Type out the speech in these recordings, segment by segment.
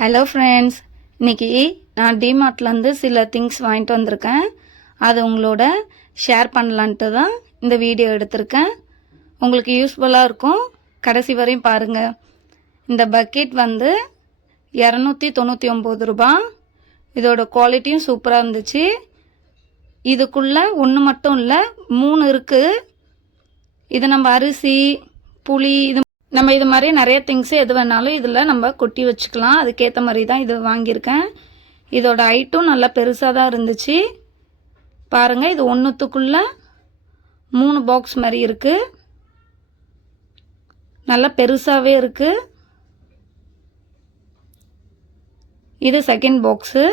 Hello friends, இன்றைக்கி நான் டிமார்ட்லேருந்து சில திங்ஸ் வாங்கிட்டு வந்திருக்கேன். அது உங்களோட ஷேர் பண்ணலான்ட்டு தான் இந்த வீடியோ எடுத்திருக்கேன். உங்களுக்கு யூஸ்ஃபுல்லாக இருக்கும், கடைசி வரையும் பாருங்கள். இந்த பக்கெட் வந்து 299 ரூபா. இதோட குவாலிட்டியும் சூப்பராக இருந்துச்சு. இதுக்குள்ளே ஒன்று மட்டும் இல்லை, 3 இருக்குது. இது நம்ம அரிசி, புளி, நம்ம இது மாதிரி நிறைய திங்ஸ் எது வேணாலும் இதில் நம்ம கொட்டி வச்சுக்கலாம். அதுக்கேற்ற மாதிரி தான் இது வாங்கியிருக்கேன். இதோட ஹைட்டும் நல்லா பெருசாக தான் இருந்துச்சு. பாருங்கள், இது ஒன்றுத்துக்குள்ளே 3 பாக்ஸ் மாதிரி இருக்குது. நல்லா பெருசாகவே இருக்குது. இது செகண்ட் பாக்ஸு.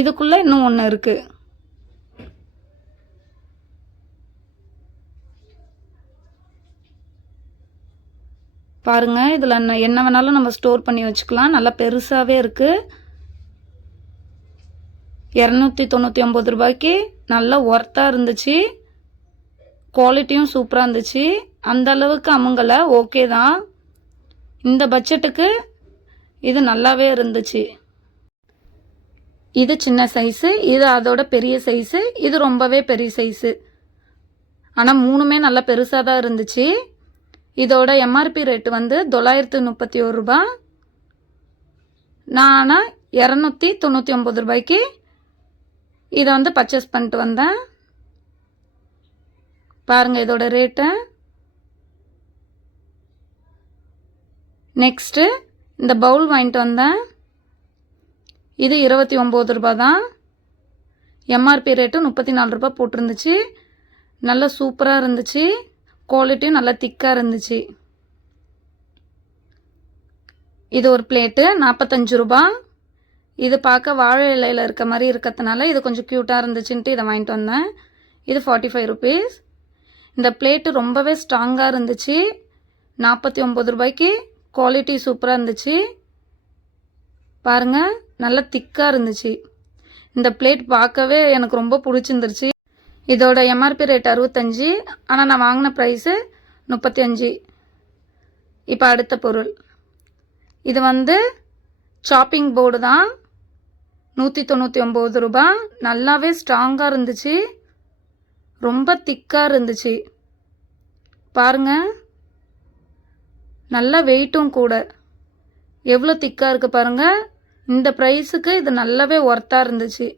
இதுக்குள்ளே இன்னும் ஒன்று இருக்குது. பாருங்கள், இதில் என்ன வேணாலும் நம்ம ஸ்டோர் பண்ணி வச்சுக்கலாம். நல்லா பெருசாகவே இருக்குது. 299 ரூபாய்க்கு நல்லா ஒர்த்தாக இருந்துச்சு. குவாலிட்டியும் சூப்பராக இருந்துச்சு. அந்த அளவுக்கு அமுங்கலை, ஓகே தான். இந்த பட்ஜெட்டுக்கு இது நல்லாவே இருந்துச்சு. இது சின்ன சைஸு, இது அதோட பெரிய சைஸு, இது ரொம்பவே பெரிய சைஸு. ஆனால் 3மே நல்லா பெருசாக தான் இருந்துச்சு. இதோட எம்ஆர்பி ரேட்டு வந்து 931 ரூபா. நான் ஆனால் 299 ரூபாய்க்கு இதை வந்து பர்ச்சேஸ் பண்ணிட்டு வந்தேன். பாருங்கள் இதோட ரேட்டை. நெக்ஸ்ட்டு இந்த பவுல் வாங்கிட்டு வந்தேன். இது 29 ரூபா தான். எம்ஆர்பி ரேட்டு 34 ரூபா போட்டிருந்துச்சு. நல்லா சூப்பராக இருந்துச்சு. குவாலிட்டியும் நல்லா திக்காக இருந்துச்சு. இது ஒரு பிளேட்டு 45 ரூபா. இது பார்க்க வாழை இலையில் இருக்க மாதிரி இருக்கிறதுனால இது கொஞ்சம் க்யூட்டாக இருந்துச்சுன்ட்டு இதை வாங்கிட்டு வந்தேன். இது 45 ருபீஸ். இந்த பிளேட்டு ரொம்பவே ஸ்ட்ராங்காக இருந்துச்சு. 49 ரூபாய்க்கு குவாலிட்டி சூப்பராக இருந்துச்சு. பாருங்கள், நல்லா திக்காக இருந்துச்சு. இந்த பிளேட் பார்க்கவே எனக்கு ரொம்ப பிடிச்சிருந்துருச்சு. இதோட எம்ஆர்பி ரேட் 65, ஆனால் நான் வாங்கின ப்ரைஸு 35. இப்போ அடுத்த பொருள். இது வந்து சாப்பிங் போர்டு தான். 199 ரூபா. நல்லாவே ஸ்ட்ராங்காக இருந்துச்சு. ரொம்ப திக்காக இருந்துச்சு. பாருங்கள், நல்லா வெயிட்டும் கூட. எவ்வளோ திக்காக இருக்குது பாருங்கள். இந்த ப்ரைஸுக்கு இது நல்லாவே ஒர்த்தாக இருந்துச்சு.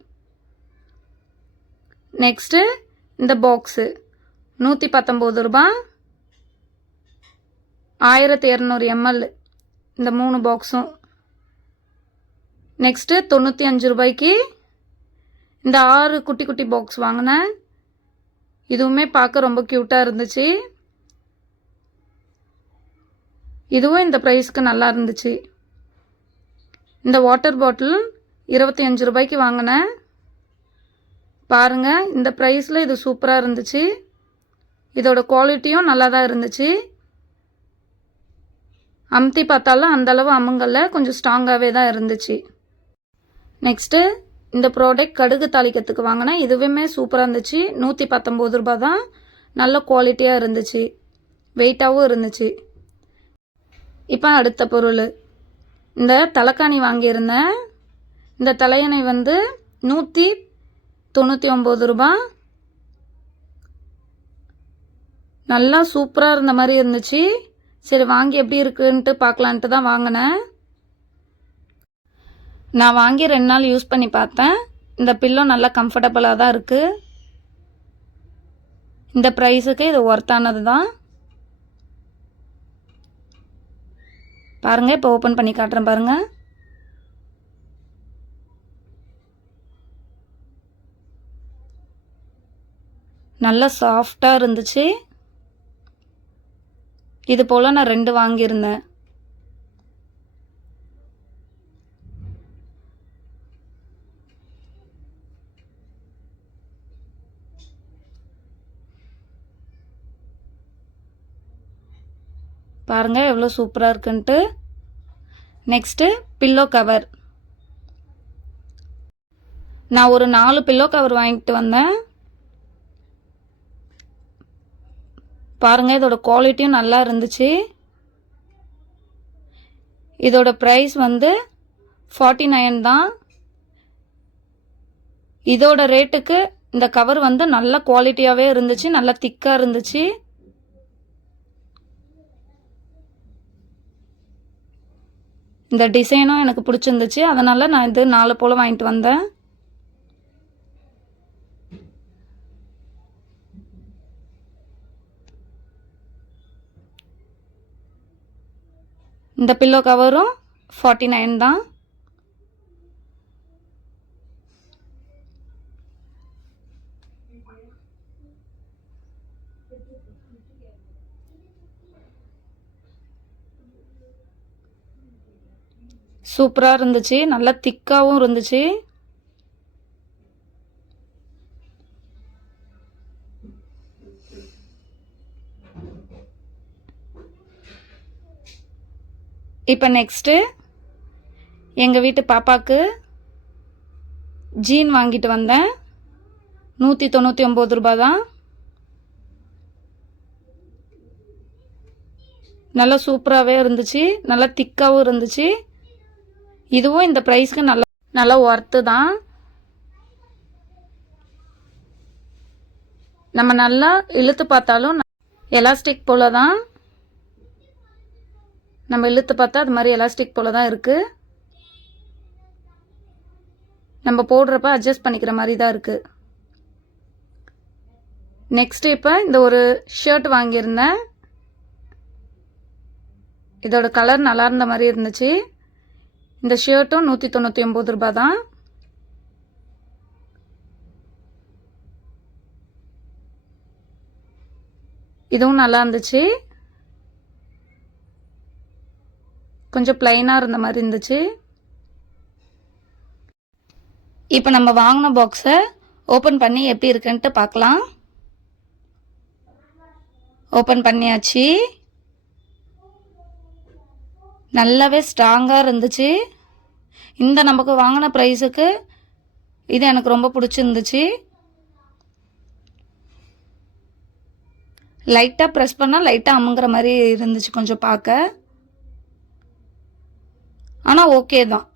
நெக்ஸ்ட்டு இந்த பாக்ஸு 119 ரூபா. 1200 ml இந்த 3 பாக்ஸும். நெக்ஸ்ட்டு 95 ரூபாய்க்கு இந்த 6 குட்டி குட்டி பாக்ஸ் வாங்கினேன். இதுவுமே பார்க்க ரொம்ப க்யூட்டாக இருந்துச்சு. இதுவும் இந்த ப்ரைஸ்க்கு நல்லா இருந்துச்சு. இந்த வாட்டர் பாட்டில் 25 ரூபாய்க்கு வாங்கினேன். பாருங்கள், இந்த ப்ரைஸில் இது சூப்பராக இருந்துச்சு. இதோட குவாலிட்டியும் நல்லா தான் இருந்துச்சு. அமுத்தி பார்த்தாலும் அந்தளவு அமுங்கல்ல, கொஞ்சம் ஸ்ட்ராங்காகவே தான் இருந்துச்சு. நெக்ஸ்ட்டு இந்த ப்ராடக்ட் கடுகு தாளிக்கிறதுக்கு வாங்கினேன். இதுவுமே சூப்பராக இருந்துச்சு. 119 ரூபா தான். நல்ல குவாலிட்டியாக இருந்துச்சு. வெயிட்டாகவும் இருந்துச்சு. இப்போ அடுத்த பொருள். இந்த தலைக்காணி வாங்கியிருந்தேன். இந்த தலையணை வந்து 199 ரூபா. நல்லா சூப்பராக இருந்த மாதிரி இருந்துச்சு. சரி, வாங்கி எப்படி இருக்குன்ட்டு பார்க்கலான்ட்டு தான் வாங்கினேன். நான் வாங்கி 2 நாள் யூஸ் பண்ணி பார்த்தேன். இந்த பில்லோ நல்லா கம்ஃபர்டபுளாக தான் இருக்குது. இந்த ப்ரைஸுக்கு இது ஒர்த்தானது தான். பாருங்கள், இப்போ ஓப்பன் பண்ணி காட்டுறேன் பாருங்கள். நல்லா சாஃப்டாக இருந்துச்சு. இது போல் நான் 2 வாங்கியிருந்தேன். பாருங்கள் எவ்வளோ சூப்பராக இருக்குன்ட்டு. Next pillow cover. நான் ஒரு 4 பில்லோ கவர் வாங்கிட்டு வந்தேன். பாருங்கள், இதோட குவாலிட்டியும் நல்லா இருந்துச்சு. இதோட ப்ரைஸ் வந்து 49 தான். இதோட ரேட்டுக்கு இந்த கவர் வந்து நல்ல குவாலிட்டியாகவே இருந்துச்சு, நல்லா திக்காக இருந்துச்சு. இந்த டிசைனும் எனக்கு பிடிச்சிருந்துச்சு, அதனால் நான் இது 4 போல் வாங்கிட்டு வந்தேன். இந்த பில்லோ கவரும் 49 தான். சூப்பராக இருந்துச்சு, நல்லா திக்காகவும் இருந்துச்சு. இப்போ நெக்ஸ்ட்டு எங்கள் வீட்டு பாப்பாவுக்கு ஜீன் வாங்கிட்டு வந்தேன். 199 ரூபாய் தான். நல்லா சூப்பராகவே இருந்துச்சு, நல்லா திக்காகவும் இருந்துச்சு. இதுவும் இந்த ப்ரைஸ்க்கு நல்லா ஒர்த்து தான். நம்ம நல்லா இழுத்து பார்த்தாலும் எலாஸ்டிக் போல தான். நம்ம இழுத்து பார்த்தா அது மாதிரி எலாஸ்டிக் போல தான் இருக்குது. நம்ம போடுறப்ப அட்ஜஸ்ட் பண்ணிக்கிற மாதிரி தான் இருக்குது. நெக்ஸ்ட் இப்போ இந்த ஒரு ஷர்ட் வாங்கியிருந்தேன். இதோட கலர் நல்லா இருந்த மாதிரி இருந்துச்சு. இந்த ஷர்ட்டும் 199 ரூபாய் தான். இதுவும் நல்லா இருந்துச்சு, கொஞ்சம் பிளைனாக இருந்த மாதிரி இருந்துச்சு. இப்போ நம்ம வாங்கின பாக்ஸை ஓப்பன் பண்ணி எப்படி இருக்குன்ட்டு பார்க்கலாம். ஓப்பன் பண்ணியாச்சு. நல்லாவே ஸ்ட்ராங்காக இருந்துச்சு. இந்த நமக்கு வாங்கின ப்ரைஸுக்கு இது எனக்கு ரொம்ப பிடிச்சிருந்துச்சு. லைட்டாக ப்ரெஸ் பண்ணால் லைட்டாக அமுங்குற மாதிரி இருந்துச்சு கொஞ்சம் பார்க்க. ஆனால் ஓகே தான்.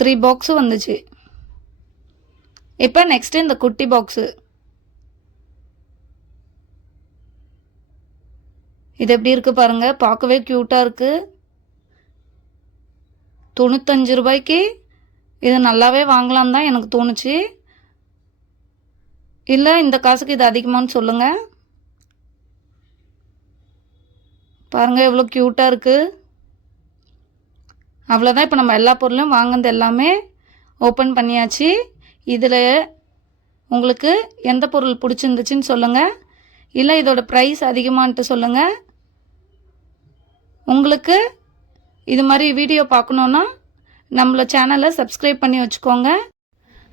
த்ரீ பாக்ஸு வந்துச்சு. இப்போ நெக்ஸ்ட்டு இந்த குட்டி பாக்ஸு. இது எப்படி இருக்குது பாருங்கள், பார்க்கவே க்யூட்டாக இருக்குது. 95 ரூபாய்க்கு இது நல்லாவே வாங்கலாம் தான் எனக்கு தோணுச்சு. இல்லை இந்த காசுக்கு இது அதிகமானு சொல்லுங்கள். பாருங்கள் எவ்வளோ க்யூட்டாக இருக்குது. அவ்வளோதான். இப்போ நம்ம எல்லா பொருளும் வாங்கினது எல்லாமே ஓப்பன் பண்ணியாச்சு. இதில் உங்களுக்கு எந்த பொருள் பிடிச்சிருந்துச்சின்னு சொல்லுங்கள். இல்லை இதோட ப்ரைஸ் அதிகமான்ட்டு சொல்லுங்கள். உங்களுக்கு இது மாதிரி வீடியோ பார்க்கணுன்னா நம்மள சேனலை சப்ஸ்கிரைப் பண்ணி வச்சுக்கோங்க.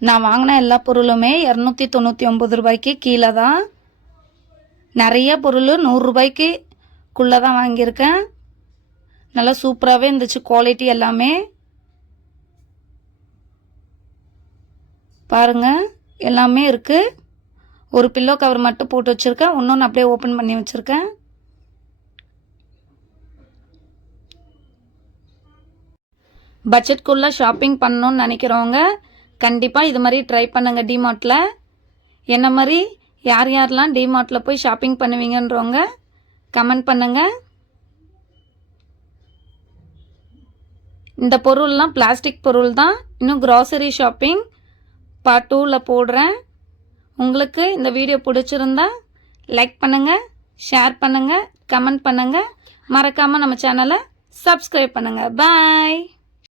நான் வாங்கின எல்லா பொருளுமே 299 ரூபாய்க்கு கீழே தான். நிறைய பொருள் 100 ரூபாய்க்குள்ளே தான் வாங்கியிருக்கேன். நல்லா சூப்பராகவே இருந்துச்சு குவாலிட்டி எல்லாமே. பாருங்கள் எல்லாமே இருக்குது. ஒரு பில்லோ கவர் மட்டும் போட்டு வச்சுருக்கேன், இன்னொன்று அப்படியே ஓப்பன் பண்ணி வச்சுருக்கேன். பட்ஜெட்குள்ளே ஷாப்பிங் பண்ணணுன்னு நினைக்கிறவங்க கண்டிப்பாக இது மாதிரி ட்ரை பண்ணுங்கள். டிமார்ட்டில் என்ன மாதிரி யார் யாரெல்லாம் டிமார்ட்டில் போய் ஷாப்பிங் பண்ணுவீங்கன்றவங்க கமெண்ட் பண்ணுங்கள். இந்த பொருள்லாம் பிளாஸ்டிக் பொருள் தான். இன்னும் க்ராசரி ஷாப்பிங் பார்ட் 2ல் போடுறேன். உங்களுக்கு இந்த வீடியோ பிடிச்சிருந்தா லைக் பண்ணுங்கள், ஷேர் பண்ணுங்கள், கமெண்ட் பண்ணுங்கள். மறக்காமல் நம்ம சேனலை சப்ஸ்கிரைப் பண்ணுங்கள். பாய்.